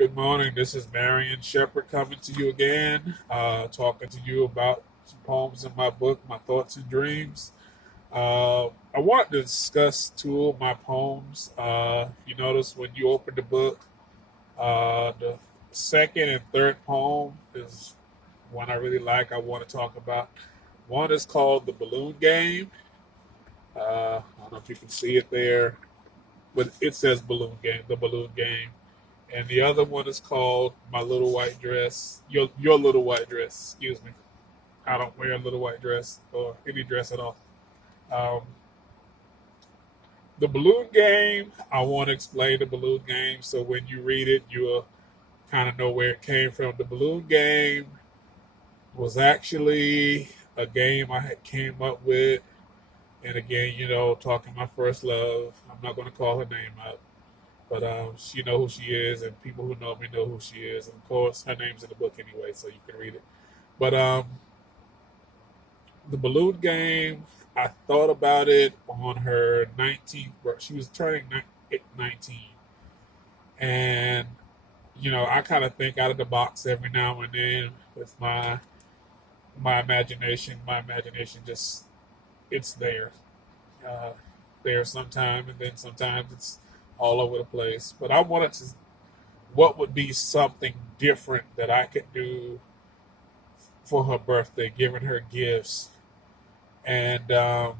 Good morning. This is Marion Shepherd coming to you again, talking to you about some poems in my book, My Thoughts and Dreams. I wanted to discuss two of my poems. You notice when you open the book, the second and third poem is one I really like. I want to talk about. One is called The Balloon Game. I don't know if you can see it there, but it says Balloon Game, The Balloon Game. And the other one is called My Little White Dress. Your Little White Dress. Excuse me. I don't wear a little white dress or any dress at all. Um, the balloon game. I want to explain the balloon game so when you read it, you'll kind of know where it came from. The balloon game was actually a game I had came up with, and again, talking my first love. I'm not going to call her name out. But she know who she is, and people who know me know who she is. And of course, her name's in the book anyway, so you can read it. But the balloon game, I thought about it on her 19th birthday. She was turning 19, and I kind of think out of the box every now and then with my imagination. My imagination just it's there, uh, there sometime, and then sometimes it's all over the place. But I wanted to, what would be something different that I could do for her birthday, giving her gifts. And I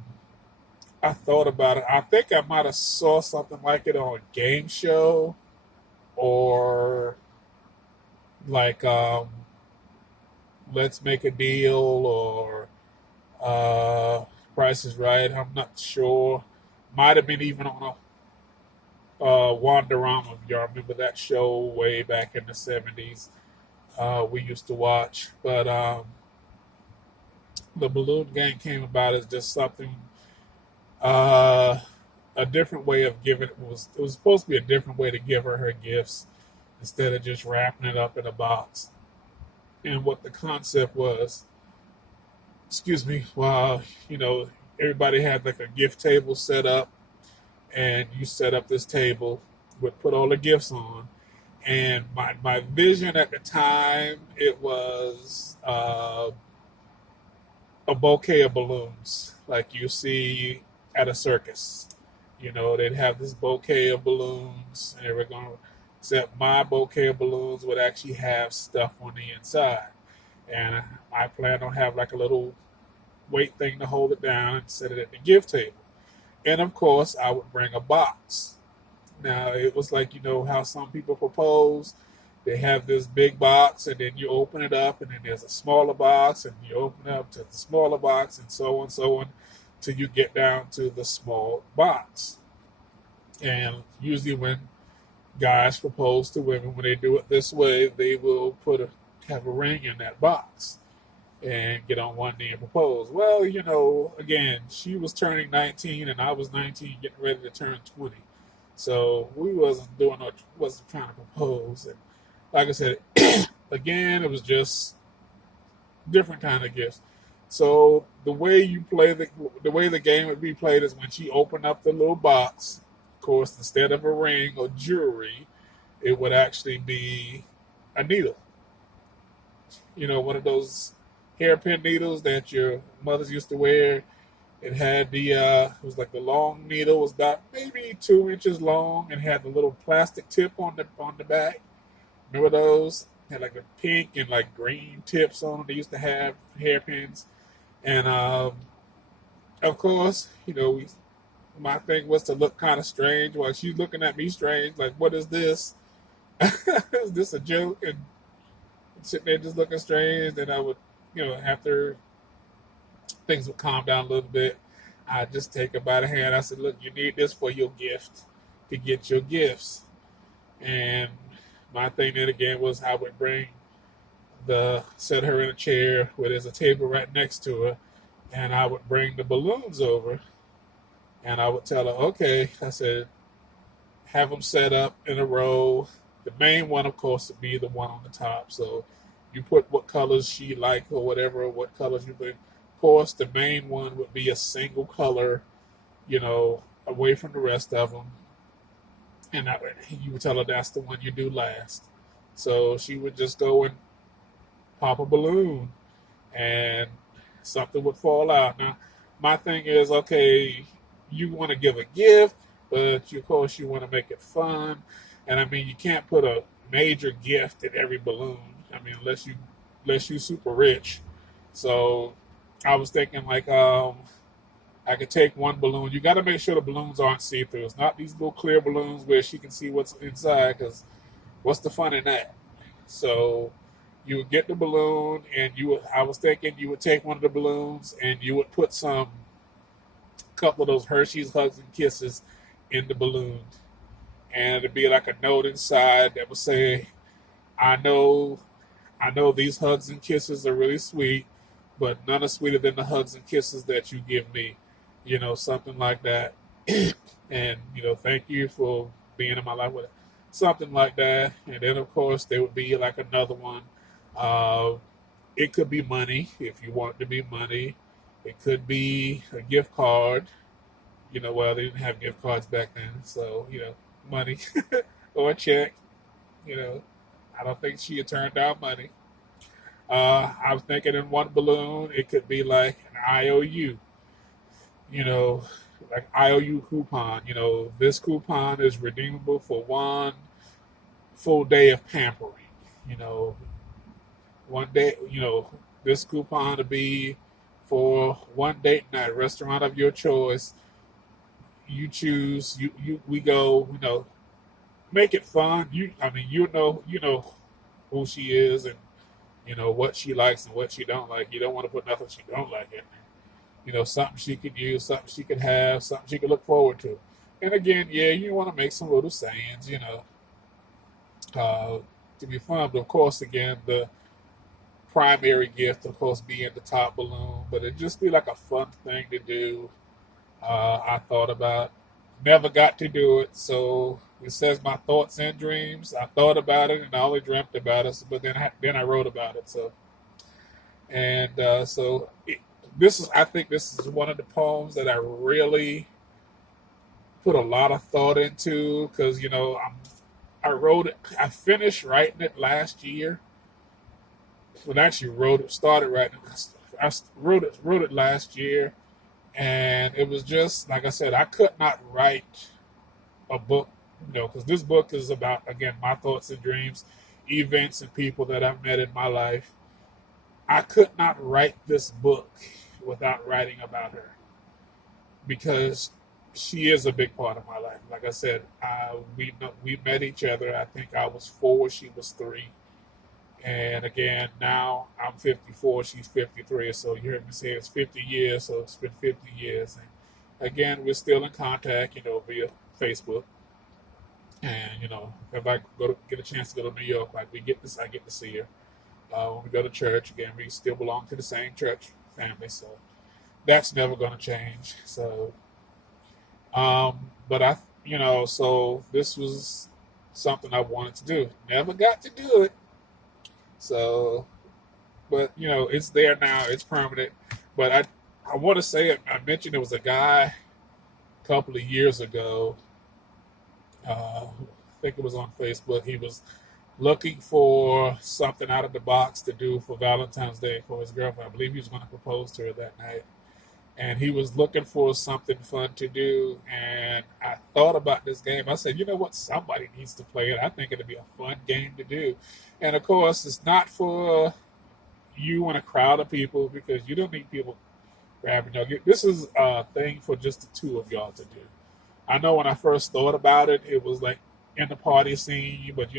thought about it. I think I might have saw something like it on a game show or like Let's Make a Deal or Price is Right. I'm not sure. Might have been even on Wanderama. If y'all remember that show way back in the 70s, we used to watch. But the balloon game came about as just something, uh, a different way of giving. It was supposed to be a different way to give her gifts instead of just wrapping it up in a box. And what the concept was, excuse me, well, everybody had like a gift table set up, and you set up this table, would put all the gifts on. And my vision at the time, it was a bouquet of balloons, like you see at a circus. They'd have this bouquet of balloons, and they were going to, except my bouquet of balloons would actually have stuff on the inside. And I planned on have like a little weight thing to hold it down and set it at the gift table. And of course, I would bring a box. Now, it was like, how some people propose. They have this big box, and then you open it up, and then there's a smaller box, and you open it up to the smaller box, and so on, till you get down to the small box. And usually, when guys propose to women, when they do it this way, they will have a ring in that box and get on one knee and propose. Well, again, she was turning 19 and I was 19 getting ready to turn 20. So we wasn't trying to propose. And like I said, again, it was just different kind of gifts. So the way the way the game would be played is when she opened up the little box, of course, instead of a ring or jewelry, it would actually be a needle. One of those hairpin needles that your mothers used to wear. It had it was like the long needle was about maybe 2 inches long and had the little plastic tip on the back. Remember those? Had like the pink and like green tips on them. They used to have hairpins. And of course, my thing was to look kind of strange while she's looking at me strange, like, what is this? Is this a joke? And sitting there just looking strange. Then I would, after things would calm down a little bit, I'd just take her by the hand. I said, look, you need this for your gift, to get your gifts. And my thing then again was I would set her in a chair where there's a table right next to her, and I would bring the balloons over, and I would tell her, okay, I said, have them set up in a row. The main one, of course, would be the one on the top. So you put what colors she liked or whatever, what colors you put. Of course, the main one would be a single color, away from the rest of them. And you would tell her that's the one you do last. So she would just go and pop a balloon, and something would fall out. Now, my thing is, okay, you want to give a gift, but of course you want to make it fun. And I mean, you can't put a major gift in every balloon. I mean, unless you super rich. So I was thinking like, I could take one balloon. You got to make sure the balloons aren't see through. It's not these little clear balloons where she can see what's inside. Because what's the fun in that? So you would get the balloon, and I was thinking you would take one of the balloons and you would put some couple of those Hershey's Hugs and Kisses in the balloon, and it'd be like a note inside that would say, "I know, I know these hugs and kisses are really sweet, but none are sweeter than the hugs and kisses that you give me." Something like that. And thank you for being in my life with it. Something like that. And then of course there would be like another one. Uh, it could be money if you want it to be money. It could be a gift card. Well, they didn't have gift cards back then, so money or a check. You know, I don't think she had turned down money. I was thinking in one balloon, it could be like an IOU. You know, like IOU coupon. This coupon is redeemable for one full day of pampering. You know, one day. This coupon to be for one date night, restaurant of your choice. You choose. We go. Make it fun. I mean, you know who she is, and what she likes and what she don't like. You don't want to put nothing she don't like in there. Something she could use, something she could have, something she could look forward to. And again, yeah, you want to make some little sayings, to be fun. But of course, again, the primary gift, of course, being the top balloon. But it just be like a fun thing to do. I thought about, never got to do it. So it says my thoughts and dreams. I thought about it and I only dreamt about it. But then I wrote about it. I think this is one of the poems that I really put a lot of thought into because I wrote it. I finished writing it last year. Well, actually, started writing. I wrote it last year, and it was just like I said. I could not write a book, because this book is about, again, my thoughts and dreams, events and people that I've met in my life. I could not write this book without writing about her because she is a big part of my life. Like I said, we met each other. I think I was 4, she was 3, and again now I'm 54, she's 53. So you heard me say it's 50 years, so it's been 50 years, and again we're still in contact, via Facebook. And if I get a chance to go to New York, like I get to see her. When we go to church, again, we still belong to the same church family, so that's never going to change. So, but so this was something I wanted to do. Never got to do it. So, but it's there now. It's permanent. But I want to say it. I mentioned there was a guy a couple of years ago. I think it was on Facebook. He was looking for something out of the box to do for Valentine's Day for his girlfriend. I believe he was going to propose to her that night. And he was looking for something fun to do. And I thought about this game. I said, you know what? Somebody needs to play it. I think it'd be a fun game to do. And of course, it's not for you and a crowd of people because you don't need people grabbing you. This is a thing for just the two of y'all to do. I know when I first thought about it, it was like in the party scene, but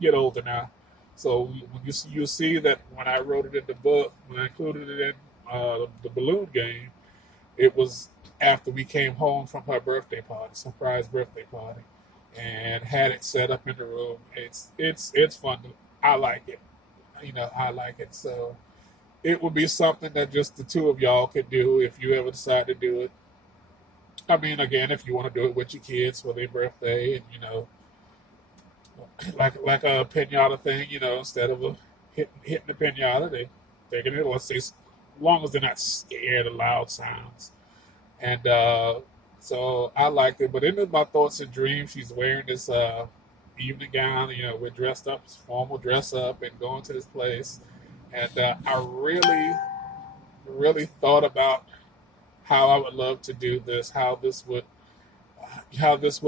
get older now. So when you see that when I wrote it in the book, when I included it in the balloon game, it was after we came home from her birthday party, surprise birthday party, and had it set up in the room. It's fun. I like it. I like it. So it would be something that just the two of y'all could do if you ever decide to do it. I mean, again, if you want to do it with your kids for their birthday, and like a pinata thing, instead of hitting the pinata, they taking it. Let's say, as long as they're not scared of loud sounds. And so I liked it. But in my thoughts and dreams, she's wearing this evening gown. You know, we're dressed up, formal dress up, and going to this place. And I really thought about how I would love to do this, how this would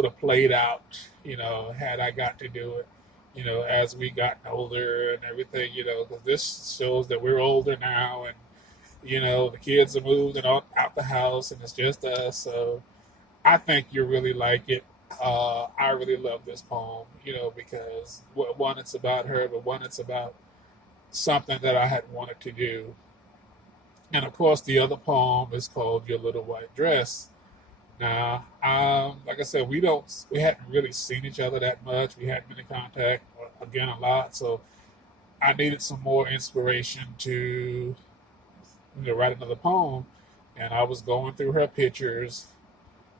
have played out, you know, had I got to do it, you know, as we got older and everything, you know, because this shows that we're older now, and you know the kids are moved and out the house, and it's just us. So I think you really like it. I really love this poem, you know, because one, it's about her, but one, it's about something that I had wanted to do. And of course, the other poem is called "Your Little White Dress." Now, like I said, we hadn't really seen each other that much. We hadn't been in contact again a lot, so I needed some more inspiration to, you know, write another poem. And I was going through her pictures,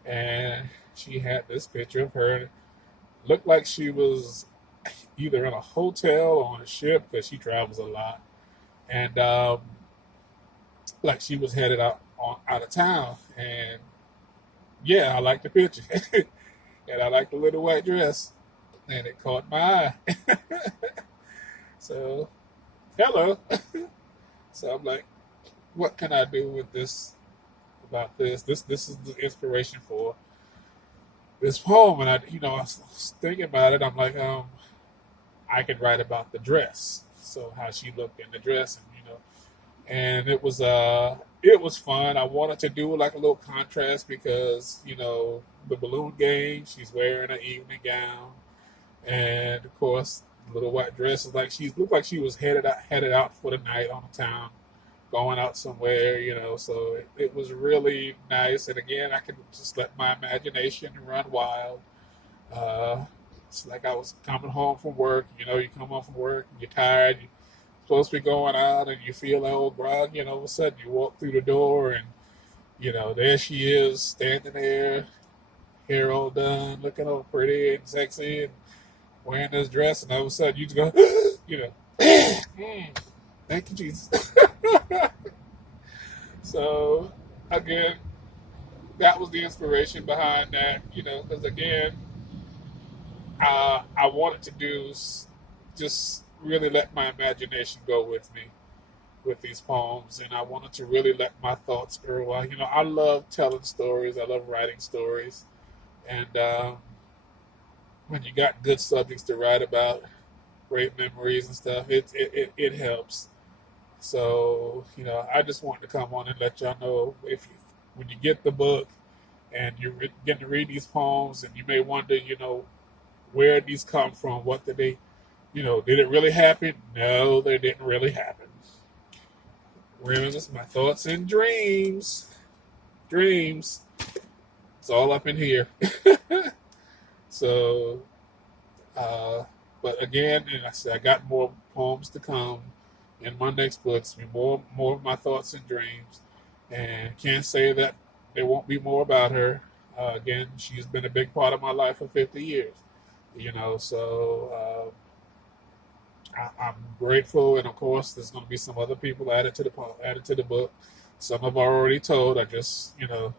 and she had this picture of her. Looked like she was either in a hotel or on a ship because she travels a lot, and like she was headed out of town. And yeah, I like the picture, and I like the little white dress, and it caught my eye. So, hello. So I'm like, what can I do with this? About this is the inspiration for this poem. And I was thinking about it. I'm like, I could write about the dress, so how she looked in the dress, and you know, and it was fun. I wanted to do like a little contrast because you know the balloon game. She's wearing an evening gown, and of course, the little white dress is like she looked like she was headed out for the night on the town, going out somewhere. You know, so it was really nice. And again, I could just let my imagination run wild. Uh, it's like I was coming home from work. You know, you come home from work and you're tired. You're supposed to be going out and you feel that old groggy, and all of a sudden you walk through the door and, you know, there she is standing there, hair all done, looking all pretty and sexy and wearing this dress. And all of a sudden you just go, you know, thank you, Jesus. So, again, that was the inspiration behind that, you know, because again, I wanted to just really let my imagination go with me with these poems, and I wanted to really let my thoughts go wild. You know, I love telling stories. I love writing stories, and when you got good subjects to write about, great memories and stuff, it helps. So you know, I just wanted to come on and let y'all know when you get the book and you're getting to read these poems, and you may wonder, you know, where these come from, what did they, you know, did it really happen? No, they didn't really happen. Remember, my thoughts and dreams. It's all up in here. So, but again, and I said I got more poems to come in my next books. More of my thoughts and dreams, and can't say that there won't be more about her. Again, she's been a big part of my life for 50 years. You know, so I'm grateful, and of course, there's going to be some other people added to the book. Some I've already told. I just, you know,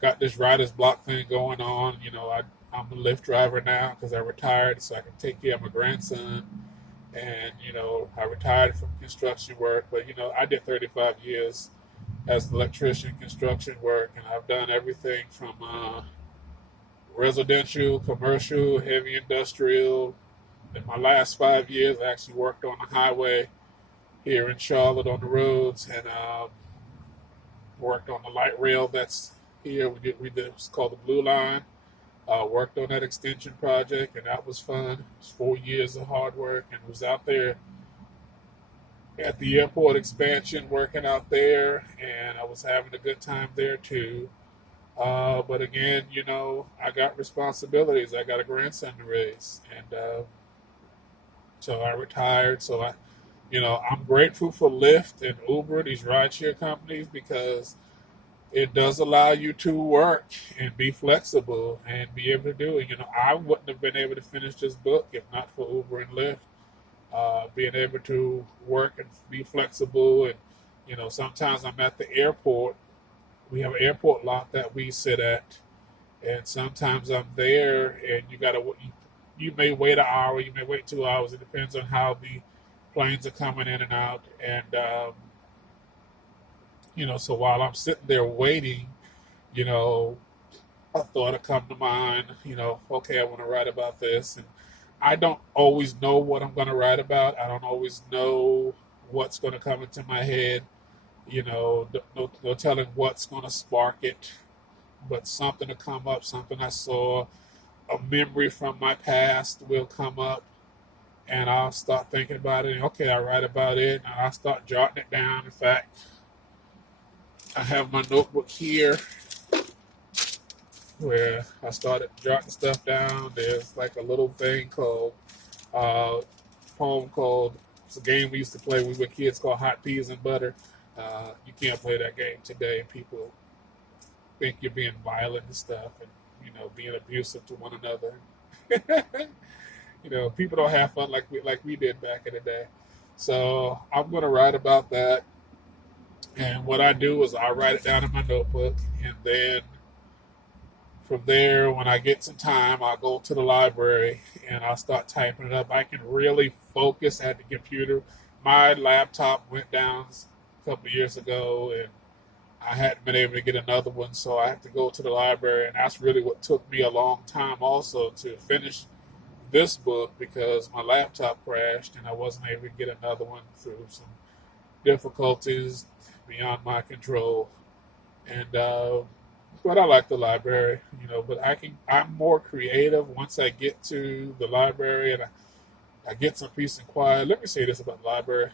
got this writer's block thing going on. You know, I'm a Lyft driver now because I retired, so I can take care of my grandson. And you know, I retired from construction work, but you know, I did 35 years as an electrician, construction work, and I've done everything from residential, commercial, heavy industrial. In my last 5 years, I actually worked on the highway here in Charlotte on the roads, and worked on the light rail that's here. We did it's called the Blue Line. Worked on that extension project, and that was fun. It was 4 years of hard work, and was out there at the airport expansion working out there, and I was having a good time there too. But again, you know, I got responsibilities. I got a grandson to raise, and so I retired. So you know, I'm grateful for Lyft and Uber, these rideshare companies, because it does allow you to work and be flexible and be able to do it. You know, I wouldn't have been able to finish this book if not for Uber and Lyft. Being able to work and be flexible, and you know, sometimes I'm at the airport. We have an airport lot that we sit at, and sometimes I'm there, and you gotta you may wait an hour, you may wait 2 hours. It depends on how the planes are coming in and out. And so while I'm sitting there waiting, you know, a thought will come to mind. Okay, I want to write about this, and I don't always know what I'm going to write about. I don't always know what's going to come into my head. No telling what's going to spark it, but something to come up, something I saw, a memory from my past will come up, and I'll start thinking about it. Okay, I write about it, and I'll start jotting it down. In fact, I have my notebook here where I started jotting stuff down. There's like a little thing called, poem called, it's a game we used to play when we were kids called Hot Peas and Butter. You can't play that game today. People think you're being violent and stuff, and being abusive to one another. People don't have fun like we did back in the day. So I'm gonna write about that, and what I do is I write it down in my notebook, and then from there, when I get some time, I'll go to the library and I'll start typing it up. I can really focus at the computer. My laptop went down a couple of years ago, and I hadn't been able to get another one, so I had to go to the library, and that's really what took me a long time also to finish this book, because my laptop crashed and I wasn't able to get another one through some difficulties beyond my control. And but I like the library, but I'm more creative once I get to the library, and I get some peace and quiet. Let me say this about the library.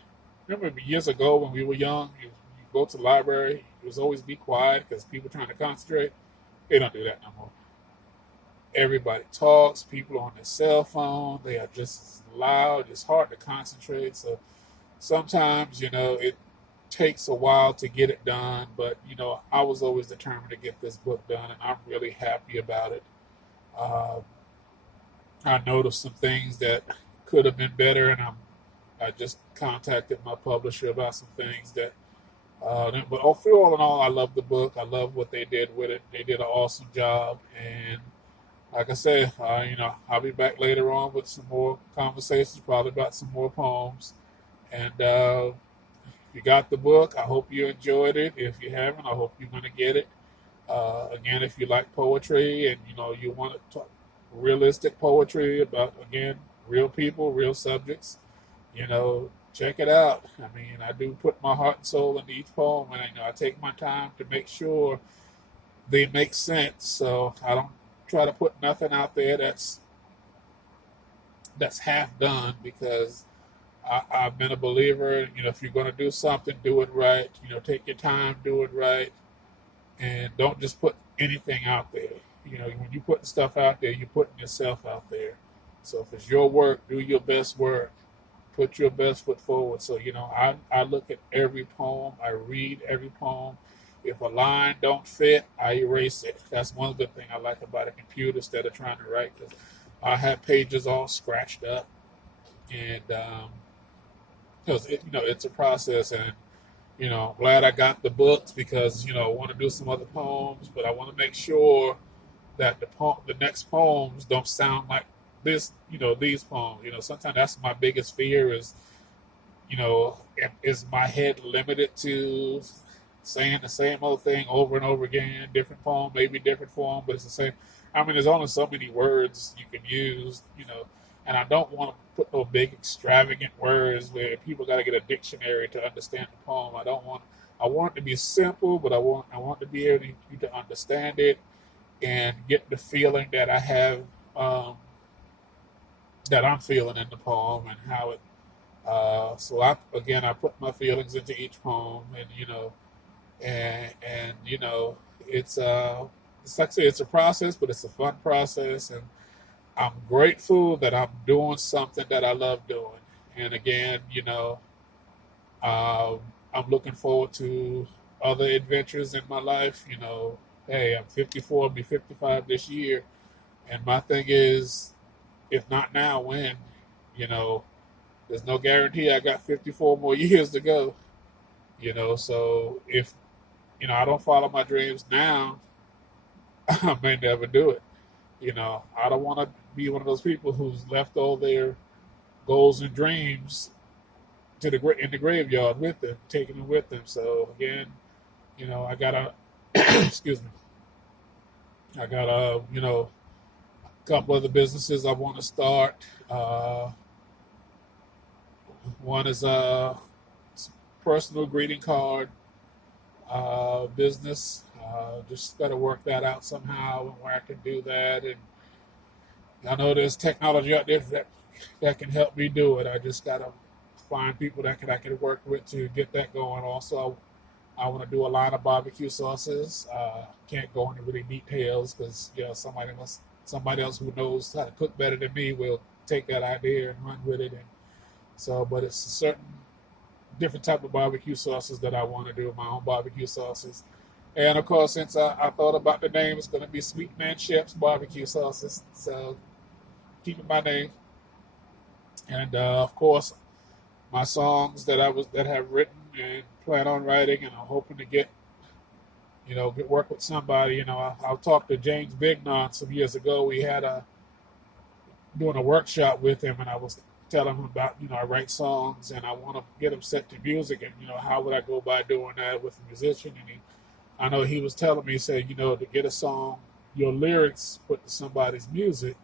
Remember years ago when we were young, you go to the library, it was always be quiet because people trying to concentrate. They don't do that no more. Everybody talks, people are on their cell phone, they are just as loud, it's hard to concentrate. So sometimes, it takes a while to get it done, but I was always determined to get this book done, and I'm really happy about it. Uh, I noticed some things that could have been better, and I just contacted my publisher about some things that. But all in all, I love the book. I love what they did with it. They did an awesome job, and like I said, I'll be back later on with some more conversations, probably about some more poems. And if you got the book, I hope you enjoyed it. If you haven't, I hope you're going to get it. Again, if you like poetry and you want to talk realistic poetry about, again, real people, real subjects, check it out. I mean, I do put my heart and soul into each poem, and I take my time to make sure they make sense. So I don't try to put nothing out there that's half done, because I've been a believer. If you're going to do something, do it right. Take your time, do it right, and don't just put anything out there. When you put stuff out there, you're putting yourself out there. So if it's your work, do your best work. Put your best foot forward. So I look at every poem, I read every poem. If a line don't fit, I erase it. That's one good thing I like about a computer instead of trying to write, because I have pages all scratched up, and because it's a process, and I'm glad I got the books, because I want to do some other poems, but I want to make sure that the next poems don't sound like this, these poems. Sometimes that's my biggest fear is my head limited to saying the same old thing over and over again, different poem, maybe different form, but it's the same. I mean, there's only so many words you can use, and I don't want to put no big extravagant words where people got to get a dictionary to understand the poem. I want it to be simple, but I want to be able to understand it and get the feeling that I have, that I'm feeling in the poem, and how it. So I put my feelings into each poem, and it's like I say, it's a process, but it's a fun process, and I'm grateful that I'm doing something that I love doing. And again, I'm looking forward to other adventures in my life. Hey, I'm 54, I'll be 55 this year, and my thing is, if not now, when? There's no guarantee I got 54 more years to go. So if I don't follow my dreams now, I may never do it. I don't want to be one of those people who's left all their goals and dreams to in the graveyard with them, taking them with them. So again, I got a excuse me, I got a couple other businesses I want to start. One is a personal greeting card business. Just got to work that out somehow and where I can do that. And I know there's technology out there that can help me do it. I just got to find people that I can work with to get that going. Also, I want to do a line of barbecue sauces. Can't go into really details because somebody else who knows how to cook better than me will take that idea and run with it. And so, but it's a certain different type of barbecue sauces that I want to do, my own barbecue sauces. And of course, since I thought about the name, it's going to be Sweet Man Chef's Barbecue Sauces. So keeping my name. And of course, my songs that have written and plan on writing, and I'm hoping to get work with somebody. I talked to James Bignon some years ago. We had doing a workshop with him, and I was telling him about I write songs and I want to get them set to music, and how would I go by doing that with a musician? And I know he was telling me, he said, to get a song, your lyrics put to somebody's music,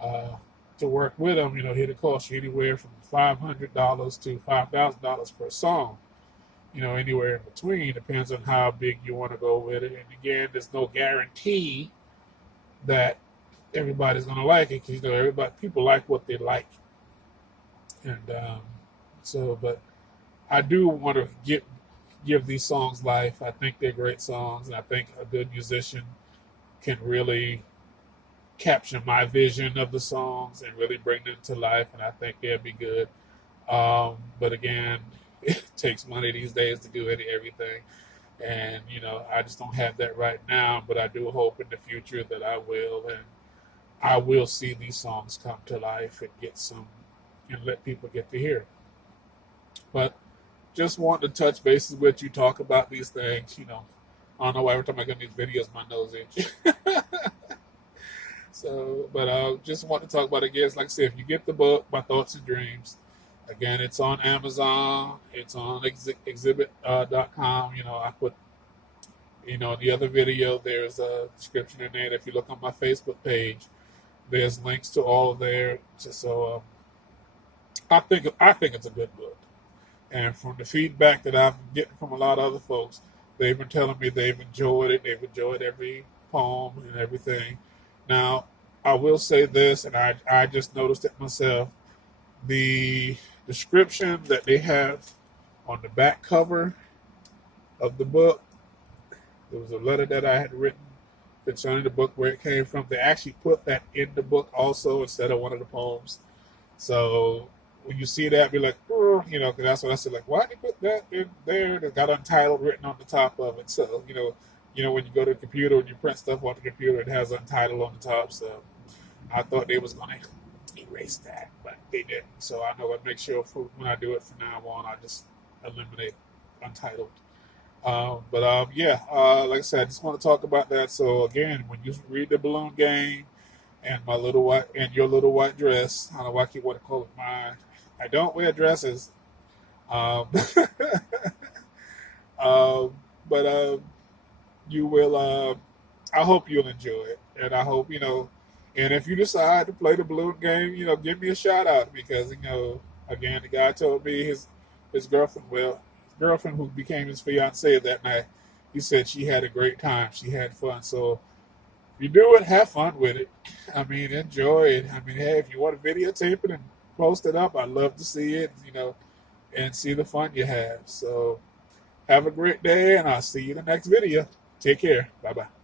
to work with them, it'll cost you anywhere from $500 to $5,000 per song. Anywhere in between, depends on how big you want to go with it. And again, there's no guarantee that everybody's going to like it, because people like what they like. And but I do want to give these songs life. I think they're great songs, and I think a good musician can really capture my vision of the songs and really bring them to life, and I think they'll be good. But again, it takes money these days to do everything, and I just don't have that right now, but I do hope in the future that I will, and I will see these songs come to life and get some, and let people get to hear it. But just want to touch bases with you, talk about these things. I don't know why every time I get these videos, my nose itch. So, but I just want to talk about it again. Like I said, if you get the book, My Thoughts and Dreams, again, it's on Amazon. It's on exhibit.com. I put, the other video, there's a description in there. If you look on my Facebook page, there's links to all there. So I think it's a good book. And from the feedback that I've been getting from a lot of other folks, they've been telling me they've enjoyed it. They've enjoyed every poem and everything. Now, I will say this, and I just noticed it myself. The description that they have on the back cover of the book, there was a letter that I had written concerning the book, where it came from. They actually put that in the book also instead of one of the poems. So when you see that, be like, oh, because that's what I said. Like, why did you put that in there? It got Untitled written on the top of it. So when you go to the computer and you print stuff off the computer, it has Untitled on the top. So I thought they was gonna erase that, but they didn't. So I know I make sure when I do it from now on, I just eliminate Untitled. Like I said, I just want to talk about that. So again, when you read The Balloon Game and your little white dress, I don't know why I keep want to call it mine. I don't wear dresses. You will. I hope you'll enjoy it, and I hope And if you decide to play the balloon game, give me a shout out, because again, the guy told me his girlfriend who became his fiance that night, he said she had a great time. She had fun. So if you do it, have fun with it. Enjoy it. Hey, if you want to videotape it and post it up, I'd love to see it. And see the fun you have. So have a great day, and I'll see you in the next video. Take care. Bye-bye.